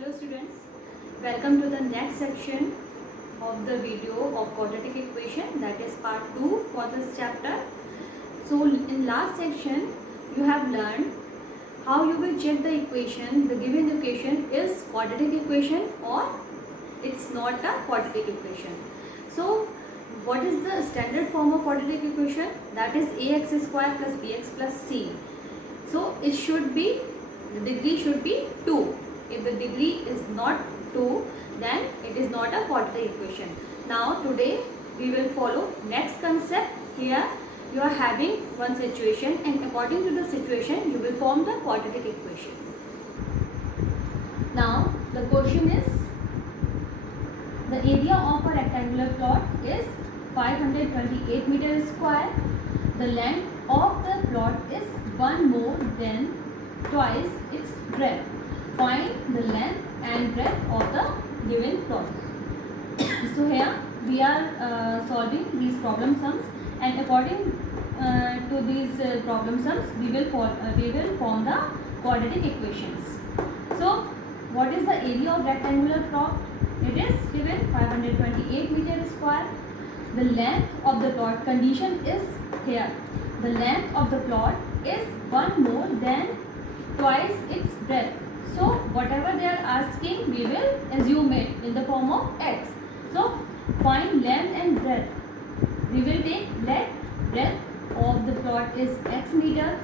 Hello students, welcome to the next section of the video of quadratic equation, that is part 2 for this chapter. So in last section you have learned how you will check the equation, the given equation is quadratic equation or it's not a quadratic equation. So what is the standard form of quadratic equation? That is ax square plus bx plus c. So it should be, the degree should be 2. If the degree is not 2, then it is not a quadratic equation. Now today we will follow next concept. Here you are having one situation, and according to the situation you will form the quadratic equation. Now the question is, the area of a rectangular plot is 528 meters square. The length of the plot is 1 more than twice its breadth. Find the length and breadth of the given plot. So here we are solving these problem sums, and according to these problem sums we will form the quadratic equations. So what is the area of rectangular plot? It is given 528 meters square. The length of the plot, condition is here, the length of the plot is 1 more than twice its breadth. So whatever they are asking, we will assume it in the form of x. So find length and breadth. We will take let breadth of the plot is x meter,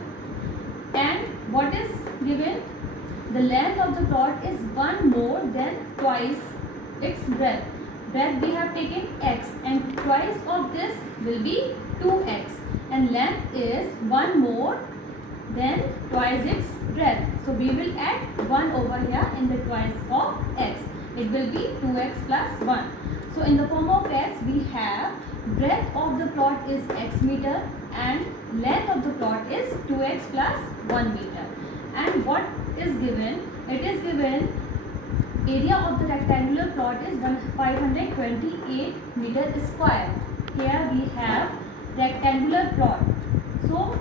and what is given, the length of the plot is 1 more than twice its breadth. Breadth we have taken x, and twice of this will be 2x, and length is 1 more then twice its breadth. So we will add 1 over here in the twice of x. It will be 2x plus 1. So in the form of x we have breadth of the plot is x meter and length of the plot is 2x plus 1 meter. And what is given? It is given area of the rectangular plot is 528 meter square. Here we have rectangular plot. So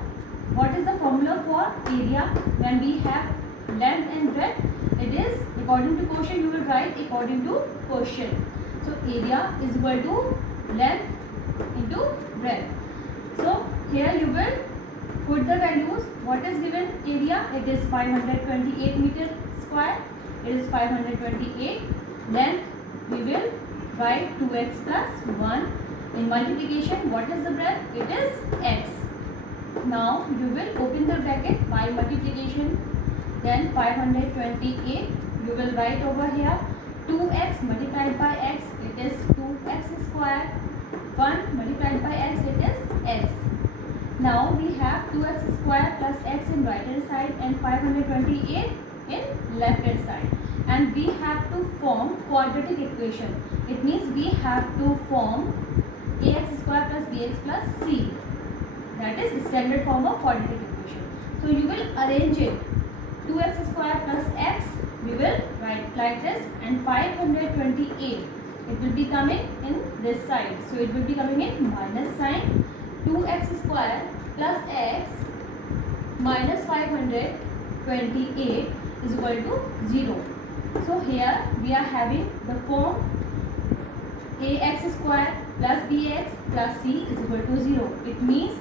what is the formula for area when we have length and breadth? It is according to quotient, you will write according to quotient. So area is equal to length into breadth. So here you will put the values. What is given area? It is 528 meter square. It is 528. Length we will write 2x plus 1. In multiplication, what is the breadth? It is x. Now you will open the bracket by multiplication, then 528 you will write over here 2x multiplied by x, it is 2x square, 1 multiplied by x, it is x. Now we have 2x square plus x in right hand side and 528 in left hand side, and we have to form quadratic equation. It means we have to form ax square plus bx plus c. That is standard form of quadratic equation. So you will arrange it. 2x square plus x we will write like this, and 528 it will be coming in this side. So it will be coming in minus sign. 2x square plus x minus 528 is equal to 0. So here we are having the form ax square plus bx plus c is equal to 0. It means,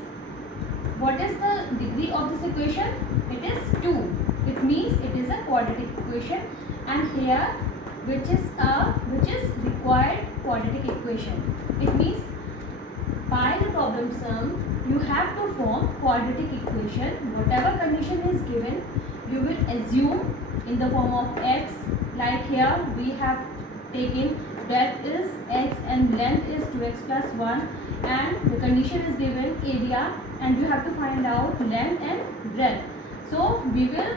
what is the degree of this equation? It is 2. It means it is a quadratic equation, and here which is required quadratic equation. It means by the problem sum you have to form quadratic equation. Whatever condition is given you will assume in the form of x. Like here we have taken breadth is x and length is 2x plus 1, and the condition is given area, and you have to find out length and breadth. So we will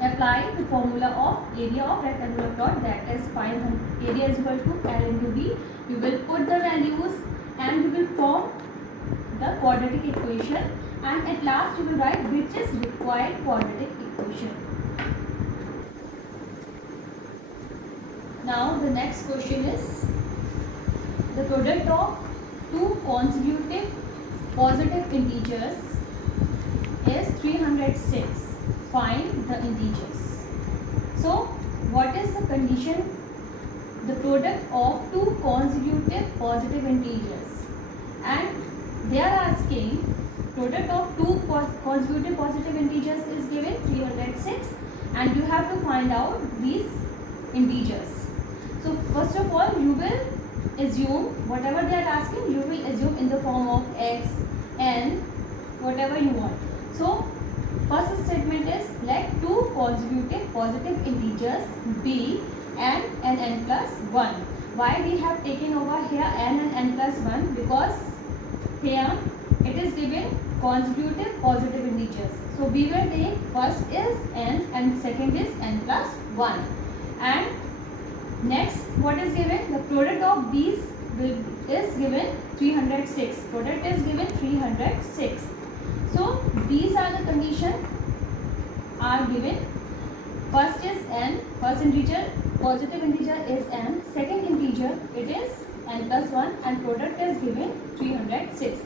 apply the formula of area of rectangular plot, that is 500, area is equal to L into B. You will put the values and you will form the quadratic equation, and at last you will write which is required quadratic equation. Now the next question is, the product of two consecutive positive integers is 306. Find the integers. So what is the condition, the product of two consecutive positive integers, and they are asking product of two consecutive positive integers is given 306, and you have to find out these integers. So first of all, you will assume whatever they are asking, you will assume in the form of x, n, whatever you want. So first statement is let two consecutive positive integers b and n plus 1. Why we have taken over here n and n plus 1? Because here it is given consecutive positive integers. So we will take first is n and second is n plus 1. And next what is given? The product of these is given 306. Product is given 306. So these are the conditions are given. First is n, first integer, positive integer is n, second integer it is n plus 1, and product is given 306.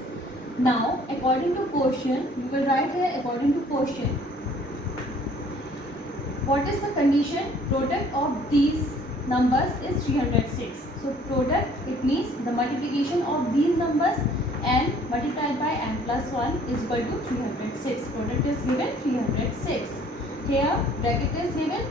Now according to quotient, you will write here according to quotient. What is the condition? Product of these numbers is 306. So product, it means the multiplication of these numbers, n multiplied by n plus 1 is equal to 306. Product is given 306. Here bracket is given.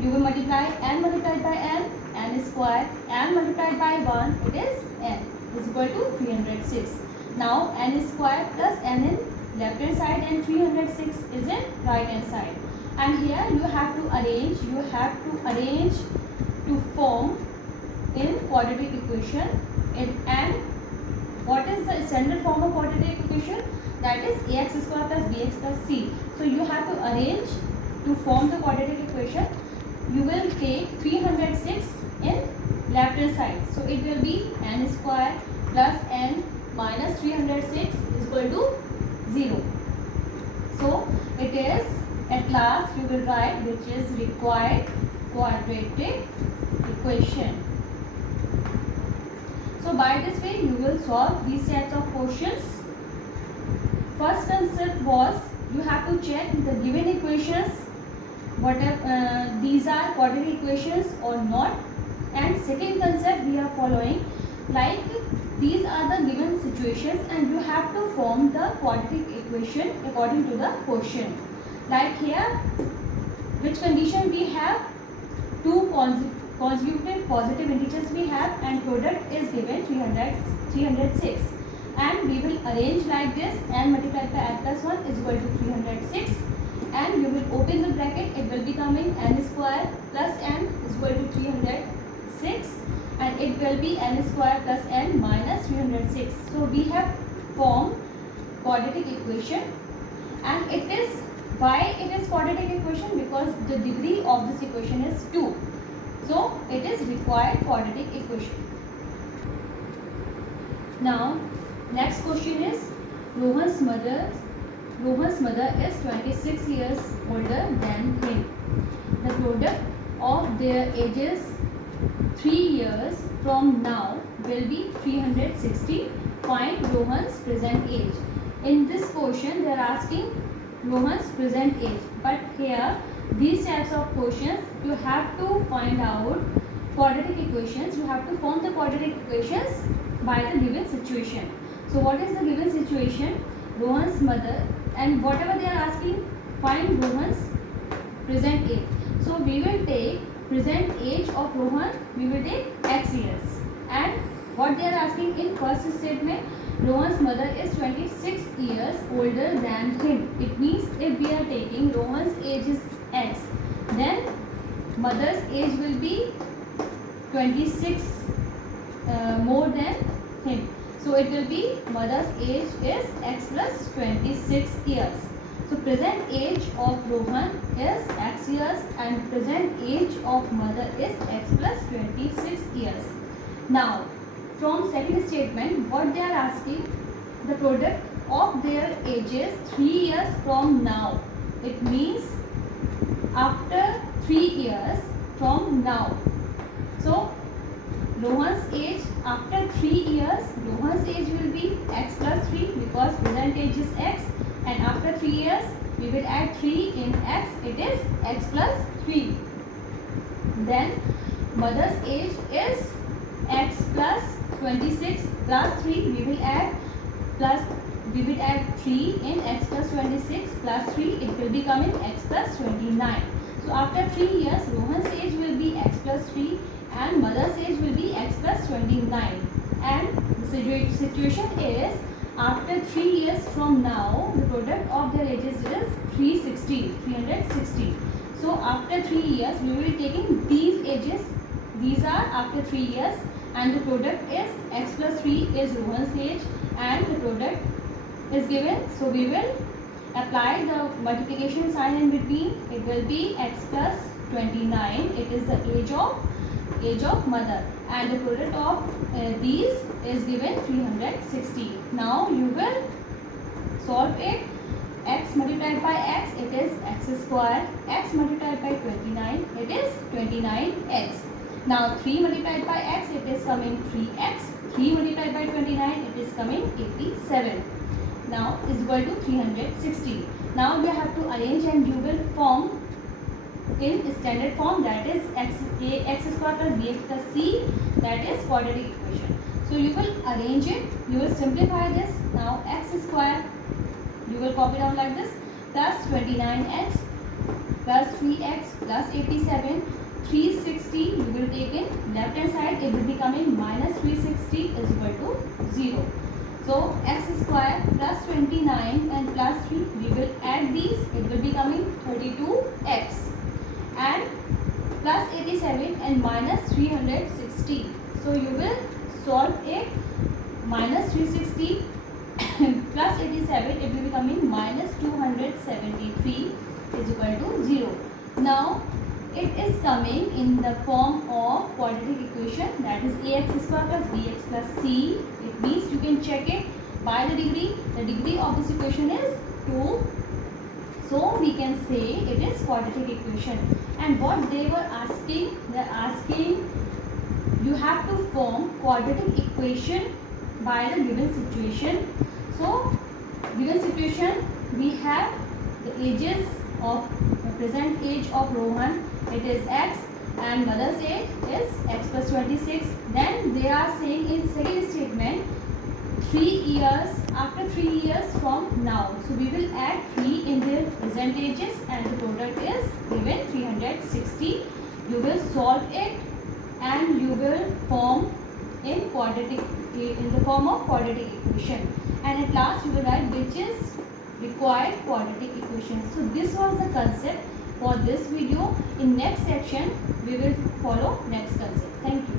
You will multiply n multiplied by n square, n multiplied by 1, it is n is equal to 306. Now n square plus n in left hand side and 306 is in right hand side. And here you have to arrange to form in quadratic equation. And what is the standard form of quadratic equation? That is ax square plus bx plus c. So you have to arrange to form the quadratic equation. You will take 306 in left hand side. So it will be n square plus n minus 306 is equal to 0. So it is at last you will write which is required quadratic equation. So by this way you will solve these types of questions. First concept was you have to check the given equations, whatever these are quadratic equations or not. And second concept we are following, like these are the given situations and you have to form the quadratic equation according to the quotient. Like here, which condition we have? Two consecutive positive integers we have, and product is given 306. And we will arrange like this: n multiplied by n plus 1 is equal to 306. And you will open the bracket, it will be coming n square plus n is equal to 306. And it will be n square plus n minus 306. So we have formed quadratic equation, and it is, why it is quadratic equation? Because the degree of this equation is 2. So it is required quadratic equation. Now next question is Rohan's mother is 26 years older than him. The product of their ages 3 years from now will be 360. Find Rohan's present age. In this question they are asking Rohan's present age, but here these types of questions you have to find out quadratic equations. You have to form the quadratic equations by the given situation. So what is the given situation? Rohan's mother, and whatever they are asking, find Rohan's present age. So we will take present age of Rohan, we will take x years. And what they are asking in first statement, Rohan's mother is 26 years older than him. It means if we are taking Rohan's age is x, then mother's age will be 26 more than him. So it will be mother's age is x plus 26 years. So present age of Rohan is x years and present age of mother is x plus 26 years. Now from second statement, what they are asking, the product of their ages 3 years from now. It means after 3 years from now. So Rohan's age after 3 years, Rohan's age will be x plus 3 because present age is x, and after 3 years we will add 3 in x, it is x plus 3. then mother's age is x plus 26 plus 3. We will add 3 in x plus 26 plus 3. It will be coming x plus 29. So after 3 years, Rohan's age will be x plus 3 and mother's age will be x plus 29. And the situation is, after 3 years from now, the product of their ages is 360. So after 3 years, we will be taking these ages. These are after 3 years, and the product is x plus 3 is Rohan's age, and the product is given. So we will apply the multiplication sign in between. It will be x plus 29. It is the age of mother, and the product of these is given 360. Now you will solve it. X multiplied by x, it is x square. X multiplied by 29, it is 29x. Now 3 multiplied by x, it is coming 3x. 3 multiplied by 29, it is coming 87. Now is equal to 360. Now you have to arrange, and you will form in standard form, that is x square plus bx plus c, that is quadratic equation. So you will arrange it, you will simplify this. Now x square, you will copy down like this, plus 29x plus 3x plus 87, 360 you will take in left hand side. It will be coming minus 360 is equal to 0. So x square plus 29 and plus 3, we will add these. It will be coming 32x and plus 87 and minus 360. So you will solve it. Minus 360 plus 87, it will be coming minus 273 is equal to 0. Now it is coming in the form of quadratic equation, that is ax square plus bx plus c. It means you can check it by the degree. The degree of this equation is 2. So we can say it is quadratic equation. And what they were asking, they are asking you have to form quadratic equation by the given situation. So given situation, we have the ages of the present age of Rohan, it is x, and mother's age is x plus 26. Then they are saying in second statement, 3 years, after 3 years from now. So we will add 3 in their present ages, and the product is given 360. You will solve it, and you will form in the form of quadratic equation, and at last you will write which is required quadratic equation. So this was the concept for this video. In next section we will follow next concept.